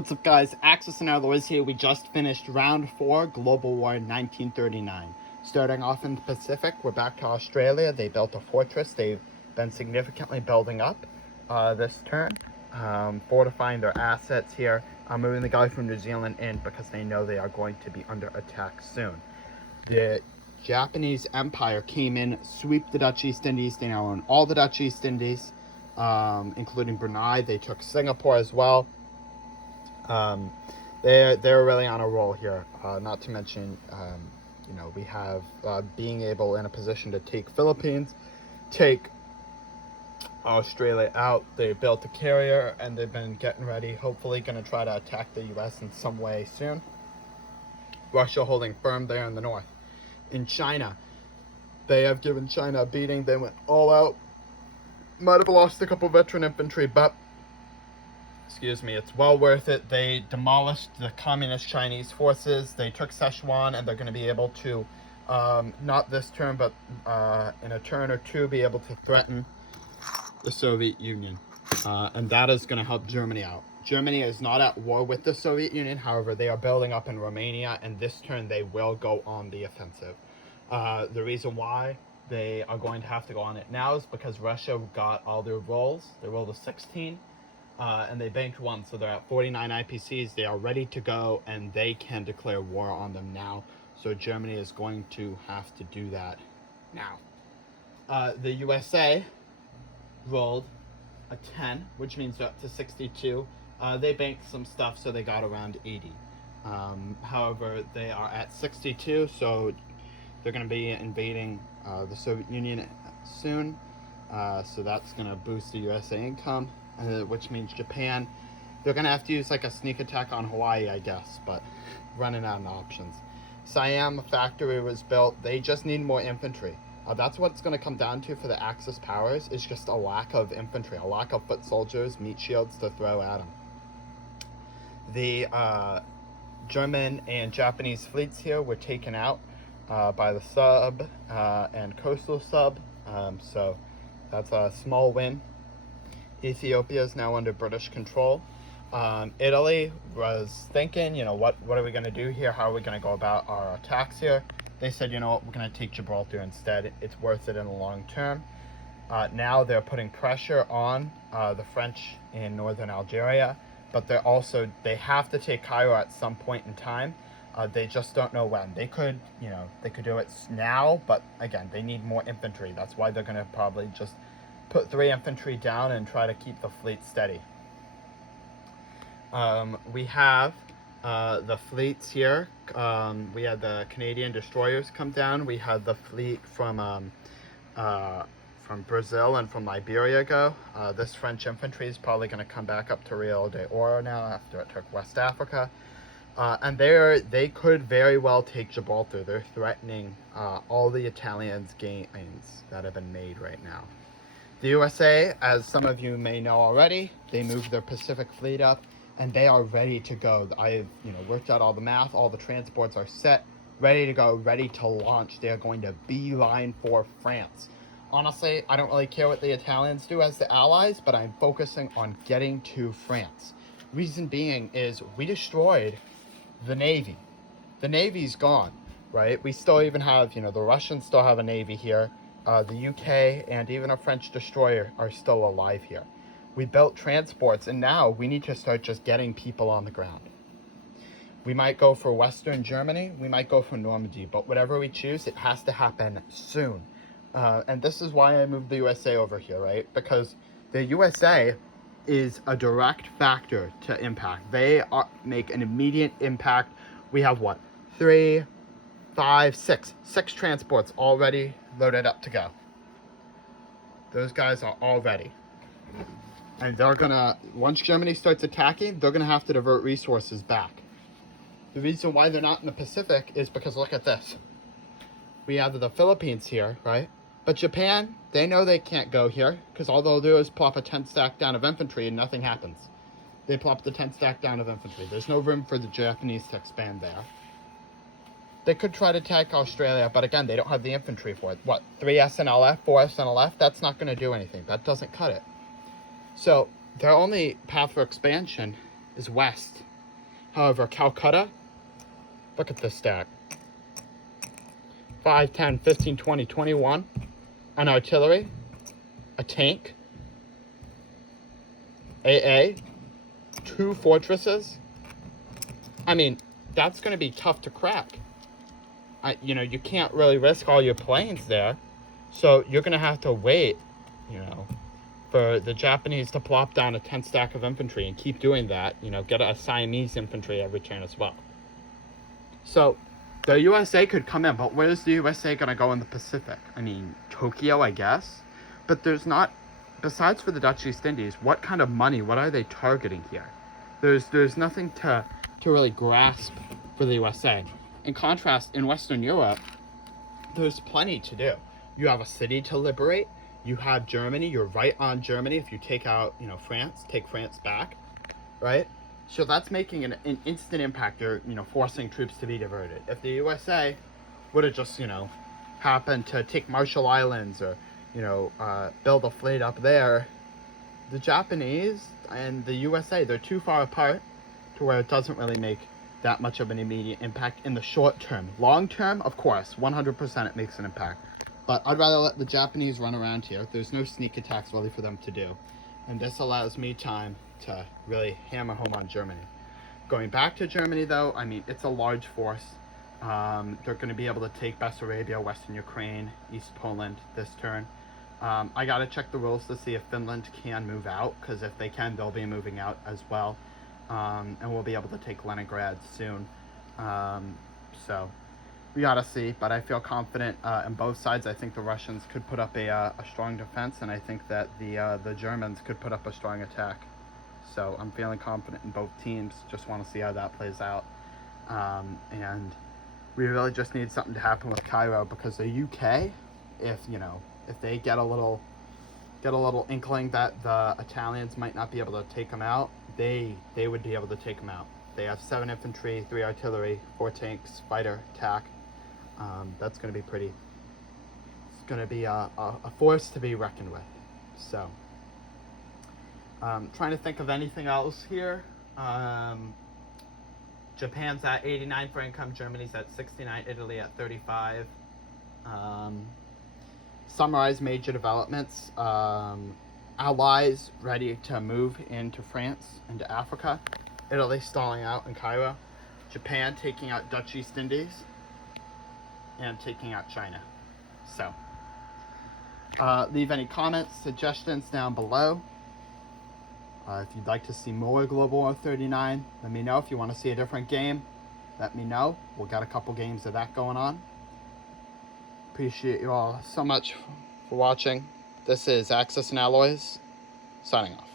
What's up, guys? Axis and Alloys here. We just finished round 4, Global War 1939. Starting off in the Pacific, we're back to Australia. They built a fortress. They've been significantly building up this turn, fortifying their assets here. I'm moving the guy from New Zealand in because they know they are going to be under attack soon. The Japanese Empire came in, sweep the Dutch East Indies. They now own all the Dutch East Indies, including Brunei. They took Singapore as well. They're really on a roll here. Not to mention, we have being able in a position to take Philippines, take Australia out. They built a carrier and they've been getting ready, hopefully going to try to attack the US in some way soon. Russia holding firm there in the north. In China, they have given China a beating. They went all out. Might have lost a couple veteran infantry, but it's well worth it. They demolished the communist Chinese forces. They took Sichuan, and they're going to be able to, not this turn, but in a turn or two, be able to threaten the Soviet Union. And that is going to help Germany out. Germany is not at war with the Soviet Union. However, they are building up in Romania, and this turn they will go on the offensive. The reason why they are going to have to go on it now is because Russia got all their rolls. They rolled a 16. And they banked one, so they're at 49 IPCs. They are ready to go, and they can declare war on them now. So Germany is going to have to do that now. The USA rolled a 10, which means they're up to 62. They banked some stuff, so they got around 80. However, they are at 62, so they're going to be invading the Soviet Union soon. So that's going to boost the USA income. Which means Japan, they're going to have to use like a sneak attack on Hawaii, I guess, but running out of options. Siam factory was built. They just need more infantry. That's what it's going to come down to for the Axis powers, is just a lack of infantry, a lack of foot soldiers, meat shields to throw at them. The German and Japanese fleets here were taken out by the sub and coastal sub, so that's a small win. Ethiopia is now under British control. Italy was thinking, what are we going to do here? How are we going to go about our attacks here? They said, we're going to take Gibraltar instead. It's worth it in the long term. Now they're putting pressure on the French in northern Algeria, but they have to take Cairo at some point in time. They just don't know when. They could do it now, but again, they need more infantry. That's why they're going to probably just put 3 infantry down and try to keep the fleet steady. We have the fleets here. We had the Canadian destroyers come down. We had the fleet from Brazil and from Liberia go. This French infantry is probably going to come back up to Rio de Oro now after it took West Africa. And they could very well take Gibraltar. They're threatening all the Italians' gains that have been made right now. The USA, as some of you may know already, they moved their Pacific fleet up, and they are ready to go. I've worked out all the math. All the transports are set, ready to go, ready to launch. They are going to beeline for France. Honestly, I don't really care what the Italians do as the allies, but I'm focusing on getting to France. Reason being is we destroyed the Navy. The Navy's gone, right? We still even have, the Russians still have a Navy here. The UK and even a French destroyer are still alive here. We built transports, and now we need to start just getting people on the ground. We might go for Western Germany, we might go for Normandy, but whatever we choose, it has to happen soon. And this is why I moved the USA over here, right? Because the USA is a direct factor to impact. They make an immediate impact. We have what? 3, 5, 6 transports already loaded up to go. Those guys are all ready. And they're gonna, once Germany starts attacking, they're gonna have to divert resources back. The reason why they're not in the Pacific is because look at this. We have the Philippines here, right? But Japan, they know they can't go here because all they'll do is plop a 10 stack down of infantry and nothing happens. They plop the 10 stack down of infantry. There's no room for the Japanese to expand there. They could try to attack Australia, but again, they don't have the infantry for it. What, 3 SNLF, 4 SNLF? That's not going to do anything. That doesn't cut it. So their only path for expansion is west. However, Calcutta, look at this stack. 5, 10, 15, 20, 21. An artillery, a tank, AA, 2 fortresses. I mean, that's going to be tough to crack. You know, you can't really risk all your planes there. So you're going to have to wait, you know, for the Japanese to plop down a 10 stack of infantry and keep doing that. You know, get a Siamese infantry every turn as well. So the USA could come in, but where's the USA going to go in the Pacific? I mean, Tokyo, I guess. But there's not, besides for the Dutch East Indies, what kind of money, what are they targeting here? There's nothing to really grasp for the USA. In contrast, in Western Europe, there's plenty to do. You have a city to liberate. You have Germany. You're right on Germany. If you take out, you know, France, take France back, right? So that's making an instant impact. You're, you know, forcing troops to be diverted. If the USA would have just, you know, happened to take Marshall Islands or, you know, build a fleet up there, the Japanese and the USA, they're too far apart to where it doesn't really make that much of an immediate impact in the short term. Long term, of course, 100% it makes an impact. But I'd rather let the Japanese run around here. There's no sneak attacks really for them to do. And this allows me time to really hammer home on Germany. Going back to Germany though, I mean, it's a large force. They're going to be able to take Bessarabia, Western Ukraine, East Poland this turn. I got to check the rules to see if Finland can move out, because if they can, they'll be moving out as well. And we'll be able to take Leningrad soon. So we gotta see, but I feel confident in both sides. I think the Russians could put up a strong defense, and I think that the Germans could put up a strong attack. So I'm feeling confident in both teams. Just want to see how that plays out. And we really just need something to happen with Cairo, because the UK, if they get a little inkling that the Italians might not be able to take them out, they would be able to take them out. They have 7 infantry, 3 artillery, 4 tanks, fighter, TAC. That's going to be pretty. It's going to be a force to be reckoned with. So, trying to think of anything else here. Japan's at 89 for income. Germany's at 69. Italy at 35. Summarize major developments. Allies ready to move into France, into Africa. Italy stalling out in Cairo. Japan taking out Dutch East Indies. And taking out China. So, leave any comments, suggestions down below. If you'd like to see more Global War 39, let me know. If you want to see a different game, let me know. We've got a couple games of that going on. Appreciate you all so much for watching. This is Axis and Alloys, signing off.